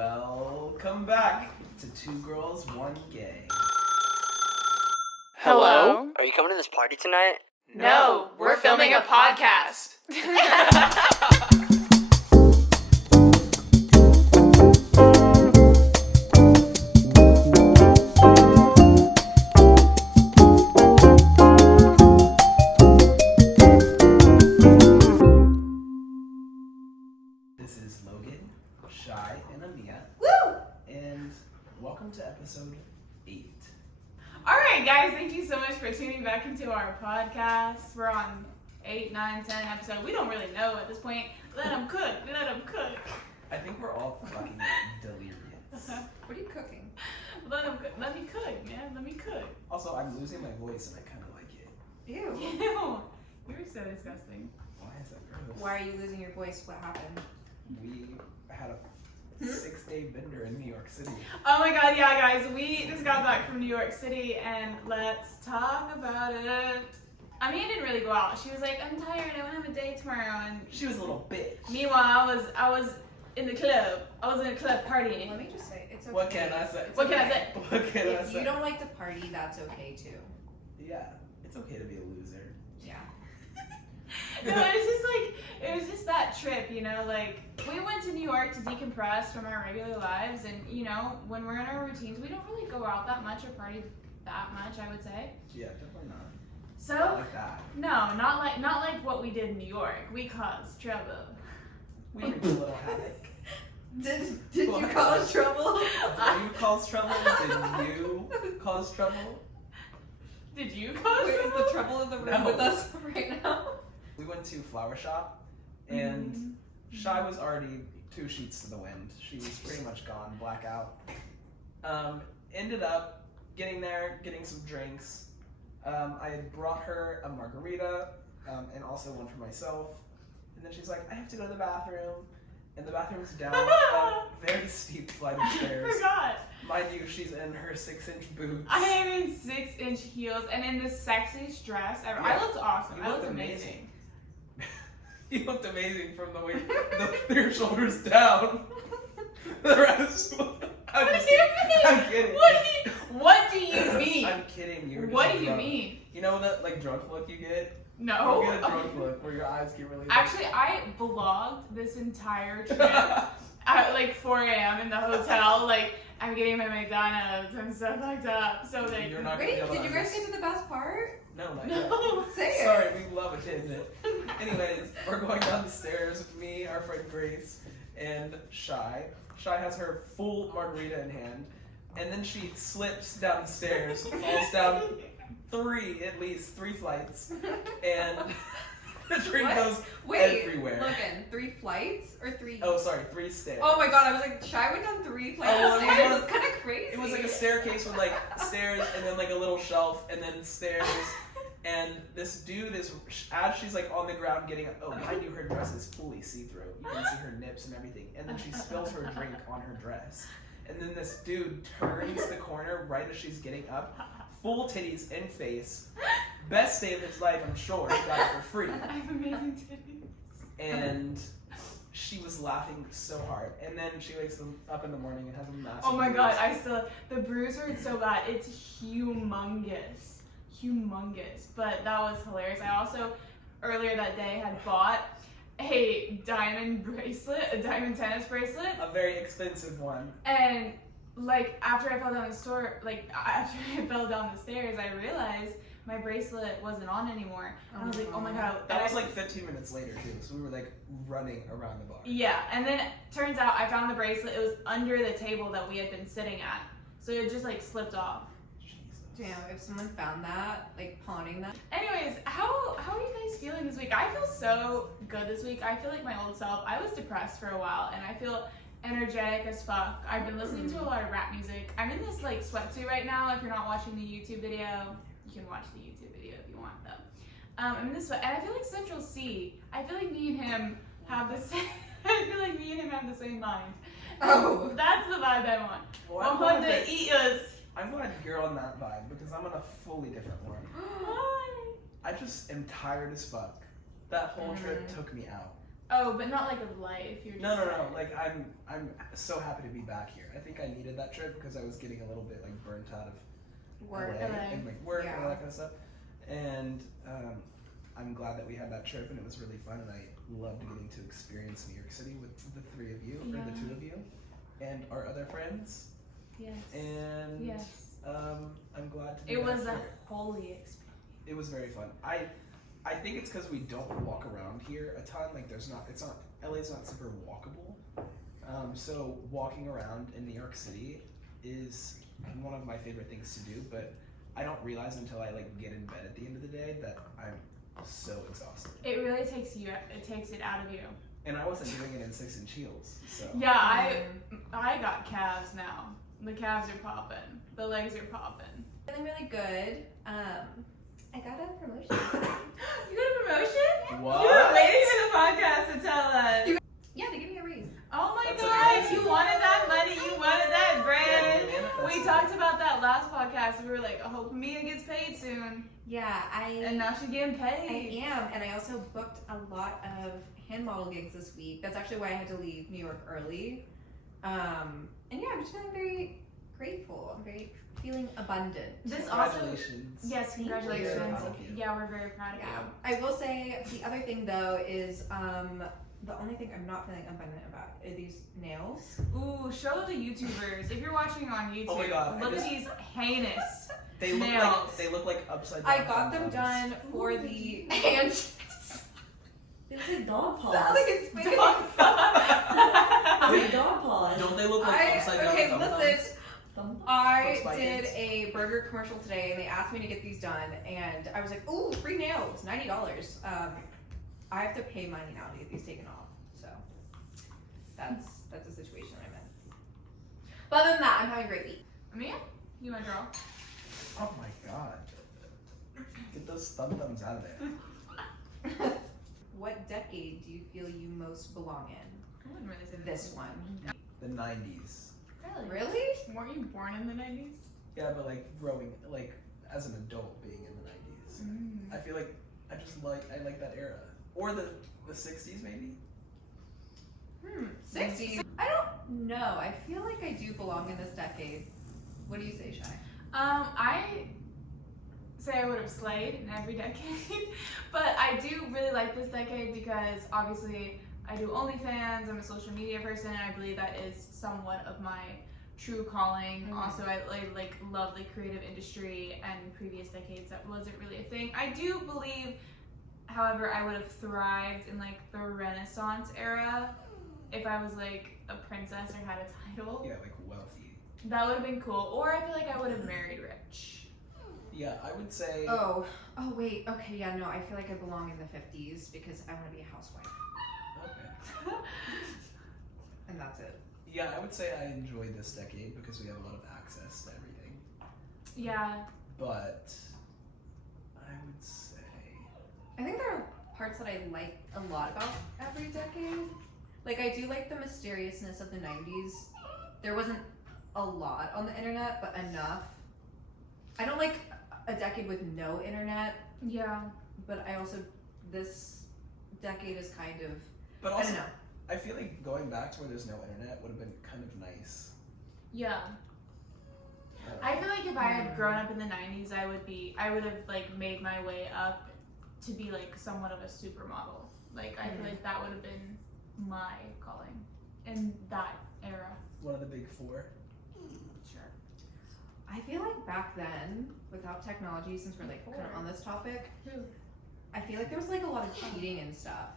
Welcome back to Two Girls, One Gay. Hello? Are you coming to this party tonight? No, we're filming a podcast. This is Logan, Shy, and Amia. Woo! And welcome to episode 8. Alright guys, thank you so much for tuning back into our podcast. We're on 8, 9, 10 episode. We don't really know at this point. Let them cook. I think we're all fucking delirious. What are you cooking? Let me cook, man. Let me cook. Also, I'm losing my voice and I kind of like it. Ew. Ew. You're so disgusting. Why is that gross? Why are you losing your voice? What happened? We had a 6-day bender in New York City. Oh my god, yeah guys, we just got back from New York City and let's talk about it. I mean, I didn't really go out. She was like, I'm tired, I want to have a date tomorrow. And She was a little bitch. meanwhile, I was in the club. I was in a club partying. Let me just say, it's okay. What can I say? What can I say? What can I If say? you don't like to party, that's okay too. Yeah, it's okay to be a loser. Yeah. No, it was just that trip, you know, like we went to New York to decompress from our regular lives, and you know, when we're in our routines, we don't really go out that much or party that much, I would say. Yeah, definitely not. So Like that. no, not like what we did in New York. We caused trouble. We wreaked a little havoc. Did What? you cause trouble? Did you cause trouble? Did you cause trouble? Did you cause Wait, is trouble? the trouble in the room No. with us right now? We went to Flower Shop, and Shy was already 2 sheets to the wind. She was pretty much gone, blackout. Ended up getting there, getting some drinks. I had brought her a margarita, and also one for myself. And then she's like, I have to go to the bathroom. And the bathroom's down a very steep flight of I stairs. forgot. Mind you, she's in her 6-inch boots. I am in 6-inch heels and in the sexiest dress ever. Yeah. I looked awesome. You I looked looked amazing. amazing. You looked amazing from the way your shoulders down. The rest. I'm What just do you kidding. mean? I'm kidding. What do you mean? I'm kidding. You were What just do you drunk. mean? You know that like drunk look you get? No. You get a drunk look where your eyes get really big. Actually, I vlogged this entire trip at like 4 a.m. in the hotel. Like, I'm getting my McDonald's and stuff like that. So like, You're not Wait, gonna did you guys this. get to the best part? No, not yet. no. Say it. Sorry, we love attending it. Anyways, we're going down the stairs with me, our friend Grace, and Shy. Shy has her full margarita in hand, and then she slips down the stairs, falls down at least three flights, and the drink What? goes Wait, everywhere. Logan, 3 flights or 3? Oh, sorry, 3 stairs. Oh my god, I was like, Shy went down 3 flights Oh, of it was stairs. one- That's kind of crazy. It was like a staircase with like stairs and then like a little shelf and then stairs. And this dude is, as she's like on the ground getting, oh, mind you, her dress is fully see-through. You can see her nips and everything. And then she spills her drink on her dress. And then this dude turns the corner right as she's getting up, full titties in face. Best day of his life, I'm sure. He got it for free. I have amazing titties. And she was laughing so hard. And then she wakes up in the morning and has a massive Oh my bruise. god, the bruise hurts so bad. It's humongous. But that was hilarious. I also, earlier that day, had bought a diamond tennis bracelet. A very expensive one. And like after I fell down the stairs, I realized my bracelet wasn't on anymore. And I was like, oh my god. That And was I- like 15 minutes later too, so we were like running around the bar. Yeah, and then turns out I found the bracelet. It was under the table that we had been sitting at, so it just like slipped off. Jesus. Damn, if someone found that, like pawning that. Anyways, how are you guys feeling this week? I feel so good this week. I feel like my old self. I was depressed for a while, and I feel energetic as fuck. I've been listening to a lot of rap music. I'm in this like sweatsuit right now. If you're not watching the YouTube video, you can watch the YouTube video if you want though. I'm in this sweat, and I feel like Central C. I feel like me and him have the same. I feel like me and him have the same mind. Oh. That's the vibe I want. Well, I want to eat us. I'm glad you're on that vibe because I'm on a fully different one. Why? I just am tired as fuck. That whole trip took me out. Oh, but not like of life. You're just No. saying. Like I'm so happy to be back here. I think I needed that trip because I was getting a little bit like burnt out of Work. LA LA. and like work and all Yeah. that kind of stuff. And I'm glad that we had that trip and it was really fun and I loved getting to experience New York City with the three of you or the Yeah. two of you and our other friends. Yes. And Yes. I'm glad to be It back was a here. holy experience. It was very fun. I think it's because we don't walk around here a ton. Like LA's not super walkable. So walking around in New York City is one of my favorite things to do, but I don't realize until I like get in bed at the end of the day that I'm so exhausted. It really takes it out of you. And I wasn't doing it in 6-inch heels, so. Yeah, I got calves now. The calves are popping. The legs are popping. Feeling really good. I got a promotion. You got a promotion? What? You were waiting for the podcast to tell us. Yeah, they gave me a raise. Oh my That's gosh, amazing. you wanted that money, you wanted that bread. Yeah, you manifested We talked about that last podcast. We were like, I hope Mia gets paid soon. Yeah, And now she's getting I paid. am, and I also booked a lot of hand model gigs this week. That's actually why I had to leave New York early. And yeah, I'm just feeling very grateful. I'm feeling abundant. This also. Congratulations. Yes, Thank you. congratulations. We're proud of you. Yeah, we're very proud of Yeah. you. I will say the other thing though is the only thing I'm not feeling abundant about are these nails. Ooh, show the YouTubers. If you're watching on YouTube, Oh my God, look at these heinous. They look Nails. like upside down. I got them thumbs. done for the hand. It's like dog paws. Sounds like it's spitting. Wait, dog paws. Don't they look like upside down Okay, thumb listen. thumbs? Thumb- I From Spy did Kids. a burger commercial today, and they asked me to get these done, and I was like, "Ooh, free nails, $90." I have to pay money now to get these taken off, so that's the situation I'm in. But other than that, I'm having a great week. Mia, you want to draw? Oh my god. Get those thumbs out of there. What decade do you feel you most belong in? I wouldn't really say This one. The 90s. Really? Really? Weren't you born in the 90s? Yeah, but like growing, like as an adult being in the 90s. I feel like I like that era. Or the 60s maybe? 60s? I don't know. I feel like I do belong in this decade. What do you say, Shai? I say I would have slayed in every decade, but I do really like this decade because obviously I do OnlyFans, I'm a social media person, and I believe that is somewhat of my true calling. Mhm. Also, I like love the creative industry, and previous decades that wasn't really a thing. I do believe, however, I would have thrived in like the Renaissance era if I was like a princess or had a title. Yeah, like wealthy. That would have been cool. Or I feel like I would have married rich. Yeah, I would say. Oh, wait. Okay, yeah, no. I feel like I belong in the 50s because I want to be a housewife, Okay. and that's it. Yeah, I would say I enjoy this decade because we have a lot of access to everything. Yeah. But I would say. I think there are parts that I like a lot about every decade. Like, I do like the mysteriousness of the 90s. There wasn't a lot on the internet, but enough. I don't like a decade with no internet, Yeah. but I also, this decade is kind of, But I also, don't know. I feel like going back to where there's no internet would have been kind of nice. Yeah. I feel like if I had grown up in the 90s, I would have like made my way up to be like somewhat of a supermodel. Like I feel like that would have been my calling in that era. One of the big four. Sure. I feel like back then, without technology, since we're like kind of on this topic, I feel like there was like a lot of cheating and stuff,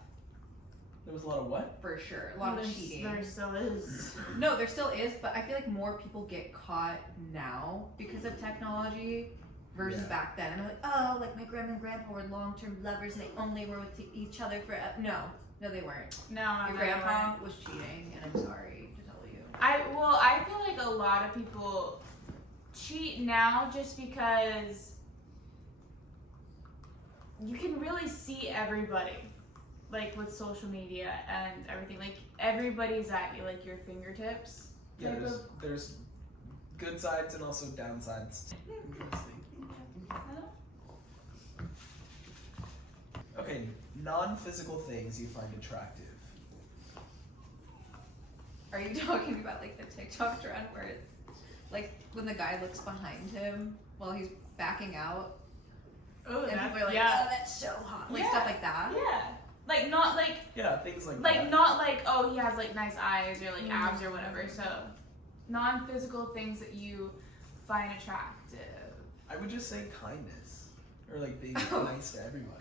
There was a lot of what? for sure. A lot of cheating. There still is. No, there still is, but I feel like more people get caught now because of technology versus Yeah. back then. And I'm like, oh, like my grandma and grandpa were long-term lovers and they only were with each other for no, they weren't. No, Your grandpa was cheating, and I'm sorry to tell you. I feel like a lot of people cheat now just because you can really see everybody, like with social media and everything. Like everybody's at you, like your fingertips. Yeah, type there's good sides and also downsides. Interesting. Okay, non-physical things you find attractive. Are you talking about like the TikTok trend where it's like when the guy looks behind him while he's backing out? Oh, And that's, people are like, yeah. oh, that's so hot. Like Yeah. stuff like that. Yeah. Like, not like, Yeah, things like like that. not like, oh, he has like nice eyes or like abs or whatever. So, non-physical things that you find attractive. I would just say kindness. Or like being Oh. nice to everyone.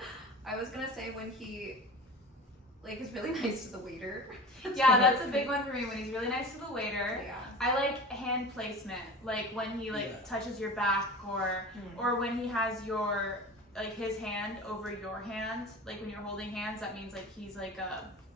I was gonna say when he like is really nice to the waiter. Yeah, that's a big one for me. When he's really nice to the waiter. Yeah. I like hand placement, like when he like Yeah. touches your back, or when he has your like his hand over your hand, like when you're holding hands, that means like he's like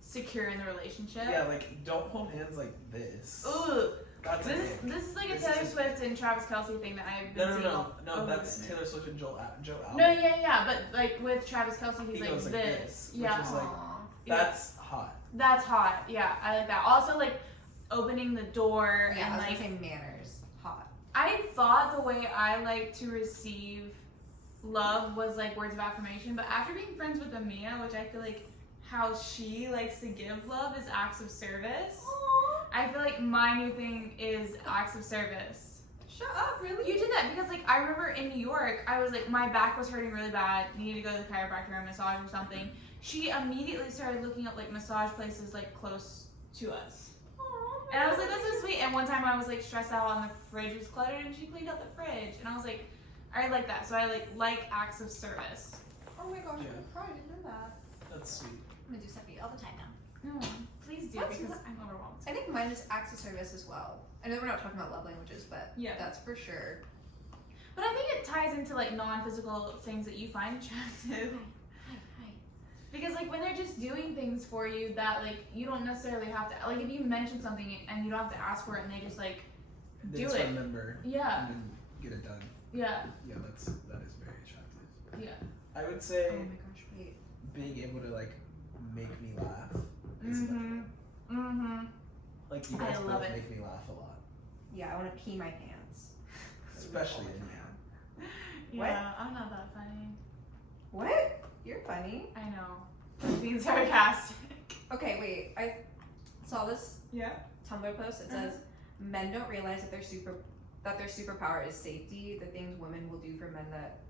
secure in the relationship. Yeah, like don't hold hands like this. Ooh, That's this it. this is like a This Taylor is- Swift and Travis Kelce thing that I've been seeing. No, over that's the Taylor Swift and Joe Allen. No, yeah, but like with Travis Kelce, he's He like goes like this. this, which Yeah, is like- Aw. That's hot. that's hot. Yeah, I like that. Also, like opening the door Yeah, I and was like gonna say manners. Hot. I thought the way I like to receive love was like words of affirmation, but after being friends with Amia, which I feel like how she likes to give love is acts of service. I feel like my new thing is acts of service. Shut up, really? You did that because like I remember in New York, I was like my back was hurting really bad, needed to go to the chiropractor or massage or something. She immediately started looking up like massage places like close to us. And I was like, that's so sweet. And one time I was like stressed out and the fridge was cluttered and she cleaned out the fridge. And I was like, I like that. So I like acts of service. Oh my gosh, Yeah. I'm proud I didn't know that. That's sweet. I'm gonna do stuff for you all the time now. No, please do What's because what- I'm overwhelmed. I think mine is acts of service as well. I know we're not talking about love languages, but Yeah. that's for sure. But I think it ties into like non-physical things that you find attractive. Because like when they're just doing things for you that like you don't necessarily have to, like if you mention something and you don't have to ask for it and they just like And do just it. remember Yeah, and then get it done. yeah, Yeah, that is very attractive. yeah. I would say Oh my gosh, wait. being able to like make me laugh. Is like you guys I love both it. Mm-hmm. make me laugh a lot, Yeah, I want to pee my pants. especially in the What? Yeah, I'm not that funny. What? You're funny. I know. Being sarcastic. Okay, wait. I saw this Yeah. Tumblr post. It says men don't realize that their superpower is safety. The things women will do for men that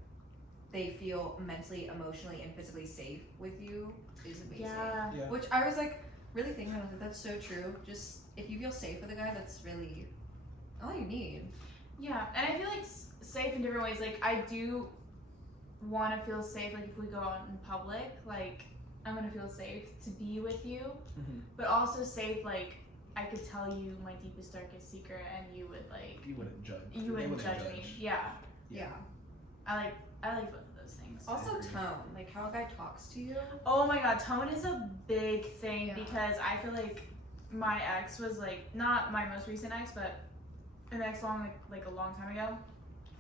they feel mentally, emotionally, and physically safe with you is amazing. Yeah. Yeah. Which I was like really thinking about. That's so true. Just if you feel safe with a guy, that's really all you need. Yeah, and I feel like safe in different ways. Like I do want to feel safe. Like if we go out in public, like I'm gonna feel safe to be with you, Mhm. but also safe. Like I could tell you my deepest, darkest secret, and you would like You wouldn't judge. you They wouldn't wouldn't judge me. Yeah, Yeah. I like both of those things. Also agree. tone, like how a guy talks to you. Oh my god, tone is a big thing Yeah. because I feel like my ex was like not my most recent ex, but an ex like a long time ago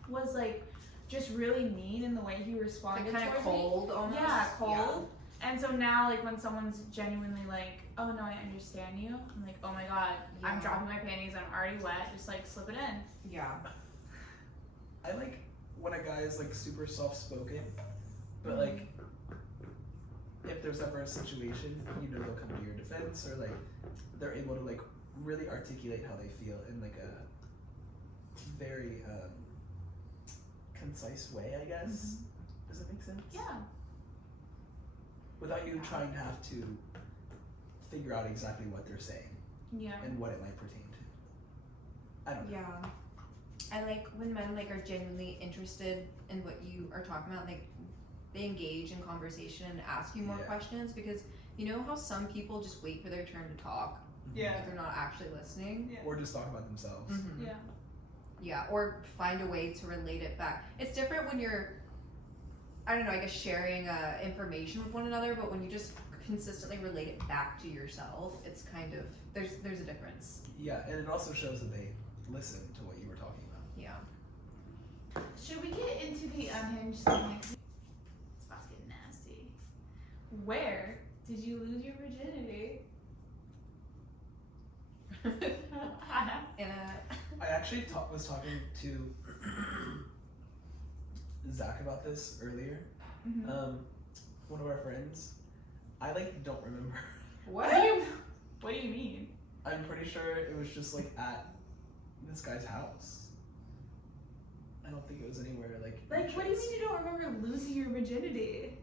was like just really mean in the way he responded Like kind of towards cold almost. Yeah, cold. And so now like when someone's genuinely like, oh no, I understand you, I'm like, oh my god, I'm Yeah. dropping my panties, I'm already wet, just like slip it in. Yeah. I like when a guy is like super soft spoken, but like if there's ever a situation, you know they'll come to your defense or like they're able to like really articulate how they feel in like a very concise way, I guess. Does that make sense? Yeah. Without you trying to have to figure out exactly what they're saying Yeah. and what it might pertain to. I don't know. Yeah. I like when men like are genuinely interested in what you are talking about, like they engage in conversation and ask you more Yeah. questions because you know how some people just wait for their turn to talk, Yeah. like they're not actually listening. Yeah. Or just talk about themselves. Mhm. Yeah. Yeah, or find a way to relate it back. It's different when you're, I don't know, I guess sharing information with one another, but when you just consistently relate it back to yourself, it's kind of, there's a difference. Yeah, and it also shows that they listen to what you were talking about. Yeah. Should we get into the unhinged thing? It's about to get nasty. Where did you lose your virginity? I actually was talking to Zach about this earlier. Mhm. One of our friends. I like don't remember. What do you mean? I'm pretty sure it was just like at this guy's house. I don't think it was anywhere like. Like, what do you mean you don't remember losing your virginity?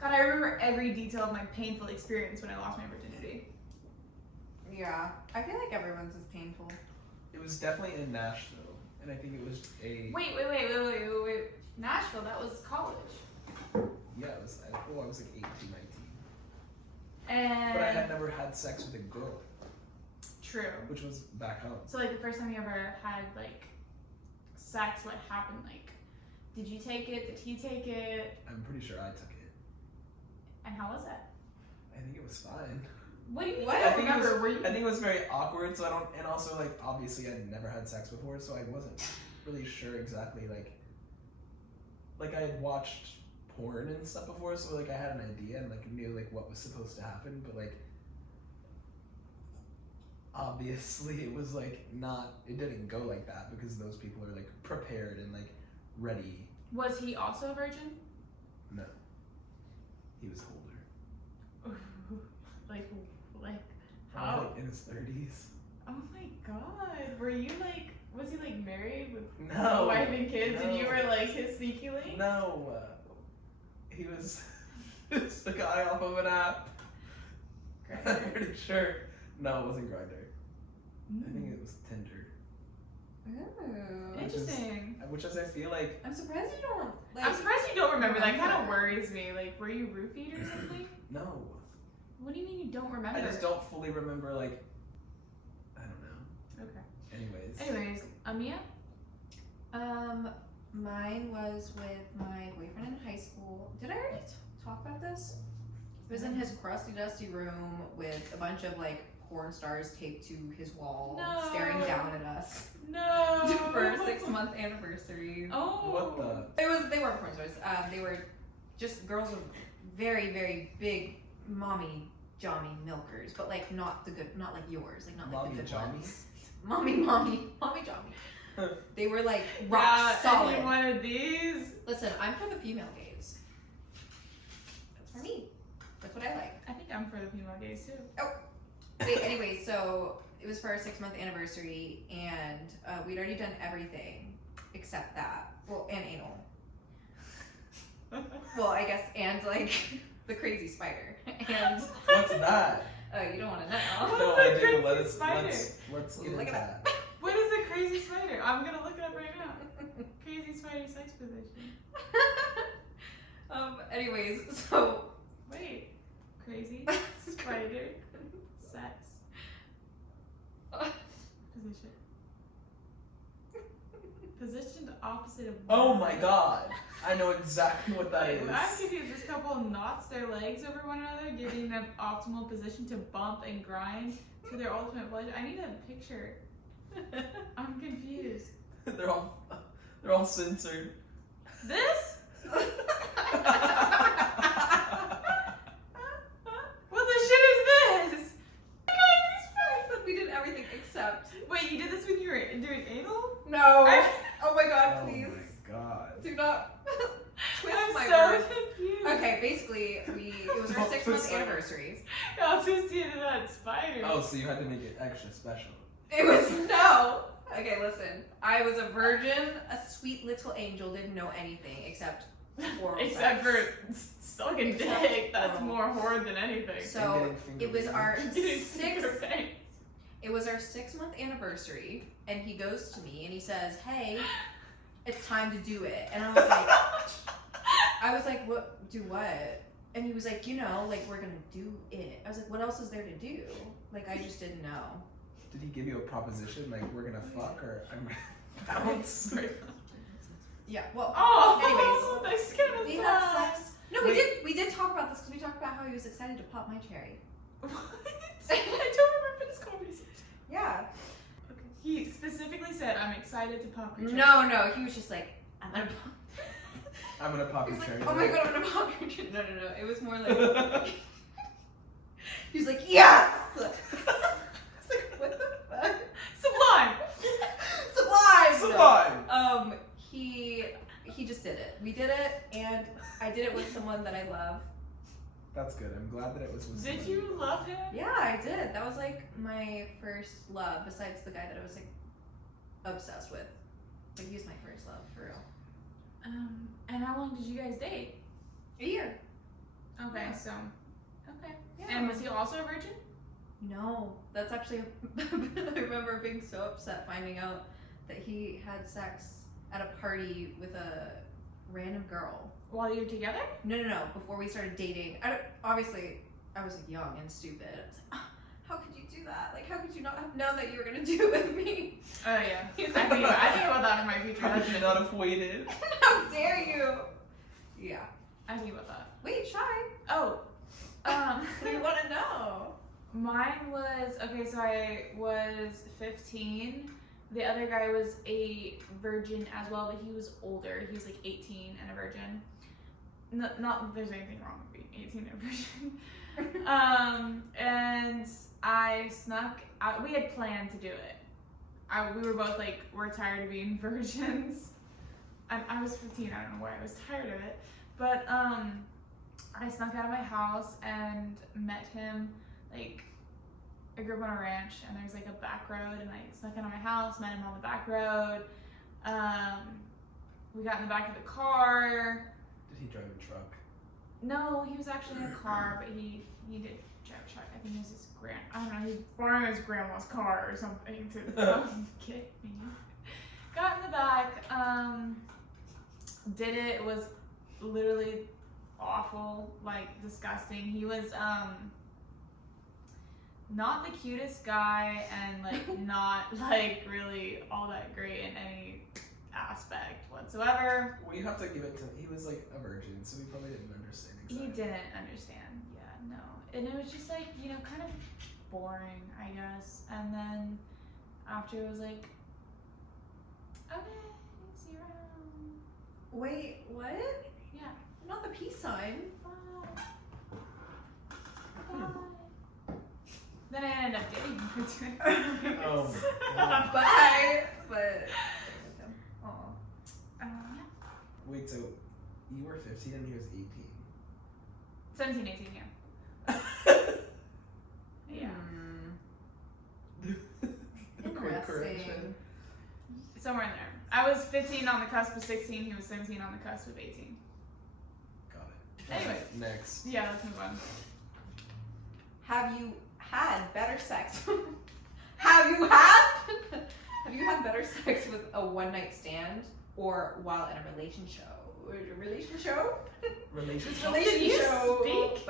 God, I remember every detail of my painful experience when I lost my virginity. Yeah, I feel like everyone's is painful. It was definitely in Nashville, and I think it was a. Wait. Nashville, that was college. Yeah, it was. I was like 18, 19. And. But I had never had sex with a girl, True. which was back home. So, like, the first time you ever had, like, sex, what happened? Like, did you take it? Did he take it? I'm pretty sure I took it. And how was that? I think it was fine. What do you mean? What? I I don't think it remember. was. Were you? I think it was very awkward. So I don't. And also, like, obviously, I'd never had sex before, so I wasn't really sure exactly. Like I had watched porn and stuff before, so like I had an idea and like knew like what was supposed to happen, but like obviously it was like not. It didn't go like that because those people are like prepared and like ready. Was he also a virgin? No, he was older. like Probably how? like in his 30s. Oh my god. Were you like, was he like married with No. a wife and kids and you no. were like his sneaky link? No, he was just a guy off of an app. I'm pretty sure. No, it wasn't Grindr. I think it was Tinder. Ooh. Interesting. Which is, I feel like, I'm surprised you don't. Like, I'm surprised you don't remember. That kind of remember. worries me. Like, were you roofied or something? no. What do you mean you don't remember? I just don't fully remember, like, I don't know. Okay. Anyways. Anyways, Amia? Mine was with my boyfriend in high school. Did I already talk about this? It was in his crusty, dusty room with a bunch of like porn stars taped to his wall, No. staring down at us No. for our 6-month anniversary. Oh. What the? They weren't porn stars. They were just girls with very, very big mommy jommy milkers, but like not the good, not like yours, like not like Mommy the good jommy? ones. Mommy jommy. They were like rock Yeah, solid. any one of these? Listen, I'm for the female gaze. That's for me. That's what I like. I think I'm for the female gaze too. Wait, anyway, so it was for our 6-month anniversary, and we'd already done everything except that. Well, and anal. Well, I guess, and like the crazy spider. And What's that? you don't want to know. What No, is I a do. crazy spider? Let's get Look into at that. What is a crazy spider? I'm gonna look it up right now. Crazy spider sex position. Anyways, so Wait. Crazy spider sex position. Positioned opposite of. Oh my god. I know exactly what that Wait, is. I'm confused. This couple knots their legs over one another, giving them optimal position to bump and grind to their ultimate pleasure. I need a picture. I'm confused. they're all censored. This? What the shit is this? I said we did everything except. Wait, you did this when you were doing anal? No. I- Oh my god, Oh please. my god. Do not twist I'm my so words. confused. Okay, basically, it was our Don't 6-month twist my anniversary. I'll twist you into that spider. Oh, so you had to make it extra special. It was no. Okay, listen. I was a virgin, a sweet little angel, didn't know anything except oral Except sex. for sucking Except dick. That's oral. more horror than anything. So it was our Getting finger sixth. banged. It was our 6-month anniversary, and he goes to me and he says, "Hey, it's time to do it." And I was like, "What? Do what?" And he was like, "You know, like we're gonna do it." I was like, "What else is there to do?" Like I just didn't know. Did he give you a proposition like we're gonna fuck or I'm gonna bounce? Yeah. Well. Oh, that's kind of We sad. had sex. No, Wait. we did talk about this because we talked about how he was excited to pop my cherry. What? I don't remember this conversation. Yeah. Okay. He specifically said, "I'm excited to pop your cherry." No, he was just like, I'm gonna pop. I'm gonna pop He your was cherry. like, oh my god, I'm gonna pop your cherry. No. It was more like, he was like, yes! I was like, what the fuck? Sublime. Sublime! Sublime! He just did it. We did it, and I did it with someone that I love. That's good. I'm glad that it was with Did somebody. you love him? Yeah, I did. That was like my first love, besides the guy that I was like obsessed with. Like, he was my first love, for real. And how long did you guys date? A year. Okay, Yeah. so. Okay. Yeah. And was he also a virgin? No, that's actually. I remember being so upset finding out that he had sex at a party with a random girl. While you were together? No. Before we started dating, obviously I was like young and stupid. I was like, "Ah, how could you do that? Like, how could you not have known that you were gonna do it with me? Oh yeah. I think about that in my future. How could you not have waited? How dare you? Yeah. I think about that. Wait, shy. Oh. We want to know. Mine was okay. So I was 15. The other guy was a virgin as well, but he was older. He was like 18 and a virgin. Not that there's anything wrong with being 18 and a virgin. And I snuck out. We had planned to do it. We were both like, we're tired of being virgins. I was 15. I don't know why I was tired of it, but I snuck out of my house and met him. Like, I grew up on a ranch, and there's like a back road, and I snuck out of my house, met him on the back road. We got in the back of the car. Did he drive a truck? No, he was actually in a car, but he did drive a truck. I think it was his I don't know, he was borrowing his grandma's car or something to get me. Got in the back, did it. It was literally awful, like disgusting. He was not the cutest guy, and like not like really all that great in any aspect whatsoever. Well, you have to give it to him. He was like a virgin, so he probably didn't understand exactly. He didn't understand, yeah, no. And it was just like, you know, kind of boring, I guess. And then after it was like, okay, see you around. Wait, what? Yeah. Not the peace sign. Bye. Bye. Then I ended up dating him for 2 years. Oh my God. But. Aw. Yeah. Wait, so you were 15 and he was 18? 17, 18, yeah. Yeah. The quick correction. Somewhere in there. I was 15 on the cusp of 16, he was 17 on the cusp of 18. Got it. Anyway. Next. Yeah, let's move on. Have you had better sex? Have you had better sex with a one-night stand or while in a relationship? Relationship. Can you speak?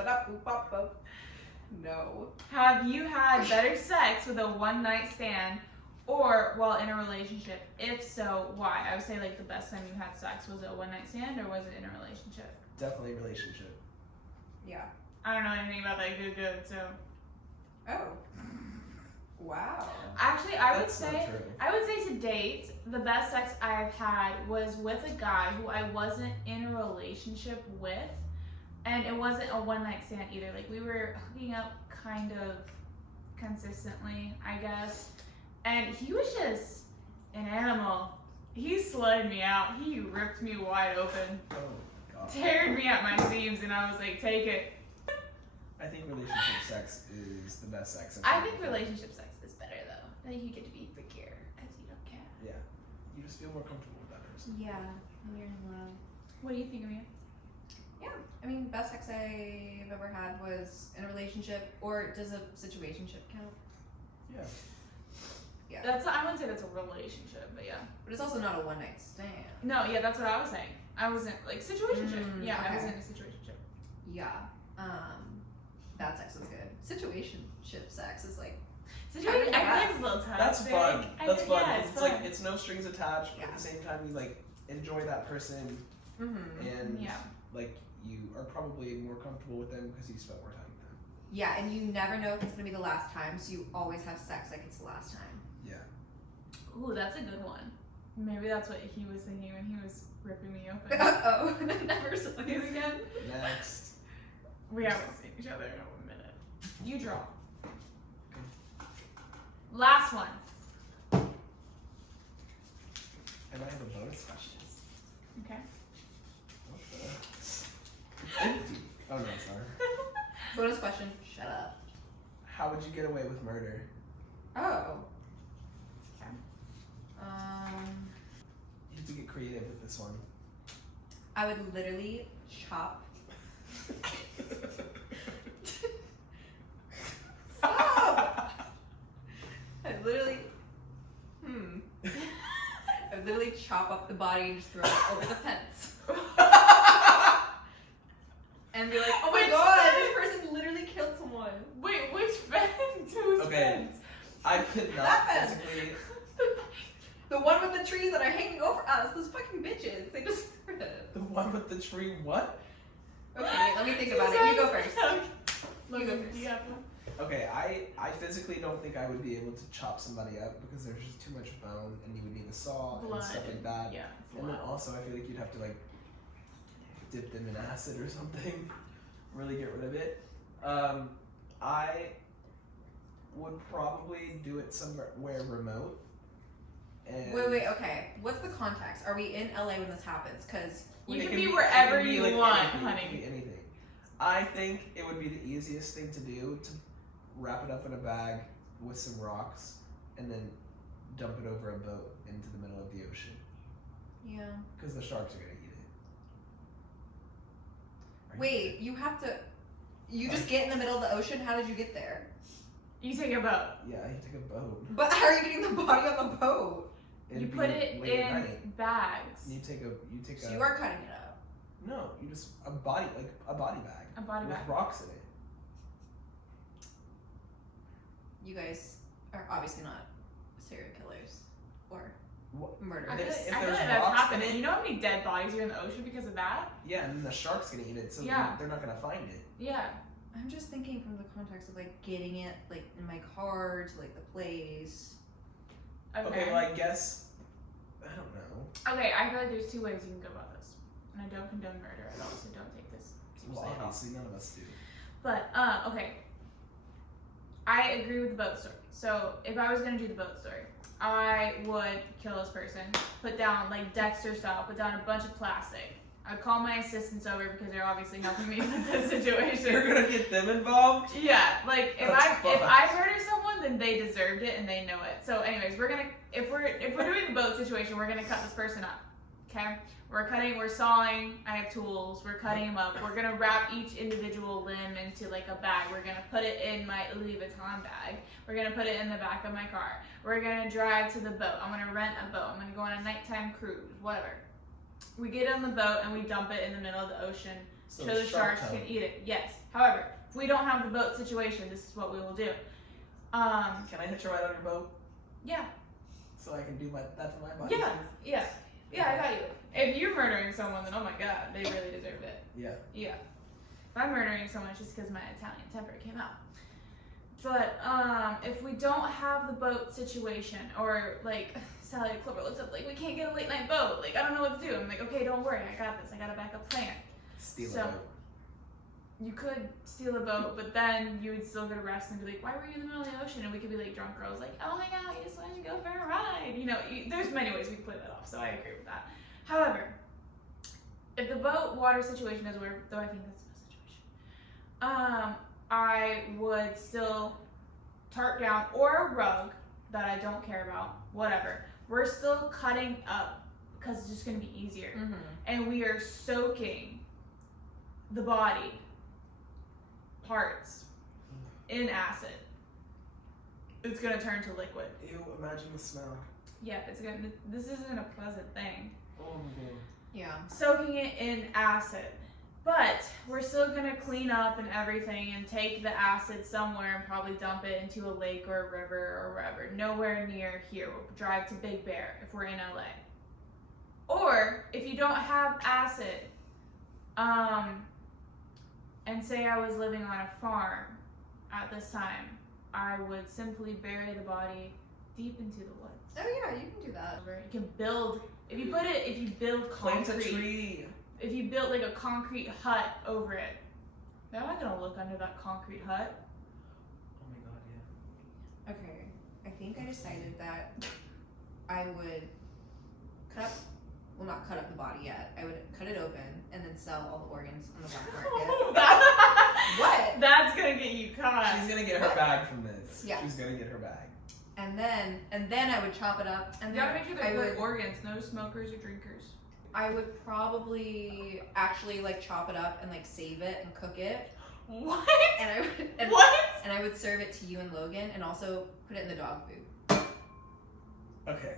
No. Have you had better sex with a one-night stand or while in a relationship? If so, why? I would say like the best time you had sex was a one-night stand, or was it in a relationship? Definitely a relationship. Yeah. I don't know anything about that good, so. Oh. Wow. Actually, I would That's not say true. to date, the best sex I've had was with a guy who I wasn't in a relationship with, and it wasn't a one-night stand either. Like, we were hooking up kind of consistently, I guess, and he was just an animal. He slid me out. He ripped me wide open, Oh my God. teared me at my seams, and I was like, take it. I think relationship sex is the best sex. I think relationship sex is better, though. Like, you get to be freakier because you don't care. Yeah. You just feel more comfortable with that person. Yeah. When you're in love. What do you think of me? Yeah. I mean, best sex I've ever had was in a relationship, or does a situationship count? Yeah. Yeah. I wouldn't say that's a relationship, but yeah. But it's also not a one-night stand. No, yeah, that's what I was saying. I wasn't like situationship. Yeah, I okay. was in a situationship. Yeah. That sex was good. Situationship sex is like. Situation. Yeah. I think it's a little tough. That's fun. That's fun. Yeah, 'Cause it's like it's no strings attached, but Yeah. at the same time you like enjoy that person Mm-hmm. and Yeah. like you are probably more comfortable with them because you spent more time with them. Yeah, and you never know if it's gonna be the last time, so you always have sex like it's the last time. Yeah. Ooh, that's a good one. Maybe that's what he was thinking when he was ripping me open. Uh-oh. Never saw you again. Next. We haven't seen each other in a minute. You draw. Last one. And I have a bonus question. Okay. What the? It's empty. Oh no, sorry. with murder. Oh. Okay. You have to get creative with this one. I would literally chop. Stop! I'd literally. I'd literally chop up the body and just throw it over the fence. And be like, oh my Which god, fence? this person literally killed someone. Wait, which fence? Whose Okay. fence? I could not That fence. physically. The one with the trees that are hanging over us, those fucking bitches. They just heard it. The one with the tree. What? Okay, let me think about it. You go first. Look, You go do first. you have one? Okay, I physically don't think I would be able to chop somebody up because there's just too much bone, and you would need a saw Blood. and stuff like that. Yeah. And then also, I feel like you'd have to like dip them in acid or something, really get rid of it. I would probably do it somewhere remote. And Wait, okay. What's the context? Are we in LA when this happens? Because You it can can be wherever it can be, you like, want, anything. It honey. can be anything. I think it would be the easiest thing to do to wrap it up in a bag with some rocks and then dump it over a boat into the middle of the ocean yeah. because the sharks are gonna eat it. Are you- Wait, you have to. You just get in the middle of the ocean. How did you get there? You take a boat. Yeah, you take a boat. But how are you getting the body on the boat? It'd You be put it late at night. in bags. You take So a you are cutting it up. no. You just a body bag A body with bag. rocks in it. You guys are obviously not serial killers or What? murderers. I feel If like, I feel there's like that's rocks in happening. it- You know how many dead bodies are in the ocean because of that? Yeah, and then the shark's gonna eat it, so Yeah. they're not gonna find it. Yeah. I'm just thinking from the context of like getting it like in my car to like the place. Okay, well I guess I don't know. Okay, I feel like there's two ways you can go about this. And I don't condone murder at all, so don't take this Well, seriously at all. obviously none of us do. But, okay. I agree with the boat story. So, if I was gonna do the boat story, I would kill this person, put down, like Dexter style, put down a bunch of plastic. I'd call my assistants over because they're obviously helping me with this situation. You're gonna get them involved? Yeah, like if That's I fucked. murder someone, then they deserved it and they know it. So, anyways, if we're doing the boat situation, we're gonna cut this person up. Okay, we're sawing. I have tools. We're cutting him up. We're gonna wrap each individual limb into like a bag. We're gonna put it in my Louis Vuitton bag. We're gonna put it in the back of my car. We're gonna drive to the boat. I'm gonna rent a boat. I'm gonna go on a nighttime cruise. Whatever. We get on the boat and we dump it in the middle of the ocean so the shark sharks tone. can eat it. Yes. However, if we don't have the boat situation, this is what we will do. Can I hitch a ride on your boat Yeah. so I can do that to my body? Yeah. Yeah. Yeah, I got you. If you're murdering someone, then oh my god, they really deserved it. Yeah. Yeah. If I'm murdering someone, it's just because my Italian temper came out. But if we don't have the boat situation, or like Sally Clover looks up like we can't get a late night boat, like I don't know what to do. I'm like, okay, don't worry, I got this. I got a backup plan. Steal So- a boat. You could steal a boat, but then you would still get arrested and be like, why were you in the middle of the ocean? And we could be like drunk girls, like, oh my god, I just wanted to go for a ride. You know, there's many ways we can play that off, so I agree with that. However, if the boat water situation is where, though I think that's the best situation, I would still tarp down, or a rug that I don't care about, whatever. We're still cutting up because it's just going to be easier. Mm-hmm. And we are soaking the body parts in acid. It's gonna turn to liquid. Ew, imagine the smell. Yeah, this isn't a pleasant thing. Oh my god. Yeah. Soaking it in acid. But we're still gonna clean up and everything and take the acid somewhere and probably dump it into a lake or a river or wherever. Nowhere near here. We'll drive to Big Bear if we're in LA. Or if you don't have acid, and say I was living on a farm at this time, I would simply bury the body deep into the woods. Oh yeah, you can do that. You can build, if you build Plant a concrete, tree. if you build like a concrete hut over it, they're not gonna look under that concrete hut. Oh my god, yeah. Okay, I think I decided that I would not cut up the body yet. I would cut it open and then sell all the organs on the black market. What? That's gonna get you caught. She's gonna get her bag from this. Yeah. She's gonna get her bag. And then I would chop it up. And You then gotta make sure I they're good would, organs, no smokers or drinkers. I would probably actually like chop it up and like save it and cook it. What? And I would What? and I would serve it to you and Logan and also put it in the dog food. Okay.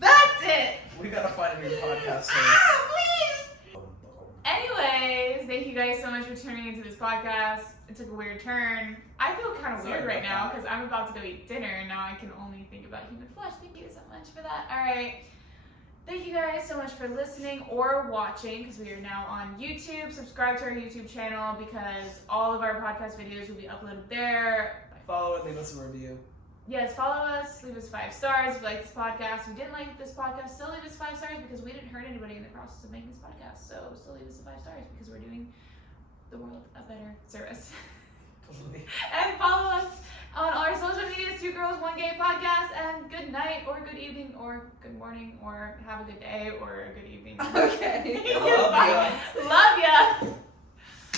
That's it! We gotta find a new podcast host. Ah, please! Anyways, thank you guys so much for tuning into this podcast. It took a weird turn. I feel kind of Sorry weird right about now that. because I'm about to go eat dinner and now I can only think about human flesh. Thank you so much for that. Alright. Thank you guys so much for listening or watching because we are now on YouTube. Subscribe to our YouTube channel because all of our podcast videos will be uploaded there. Follow and leave us a review. Yes, follow us, leave us 5 stars if you like this podcast. If you didn't like this podcast, still leave us 5 stars because we didn't hurt anybody in the process of making this podcast. So still leave us 5 stars because we're doing the world a better service. Totally. And follow us on our social medias, 2 Girls, 1 Gay Podcast. And good night or good evening or good morning or have a good day or a good evening. Okay. I love ya.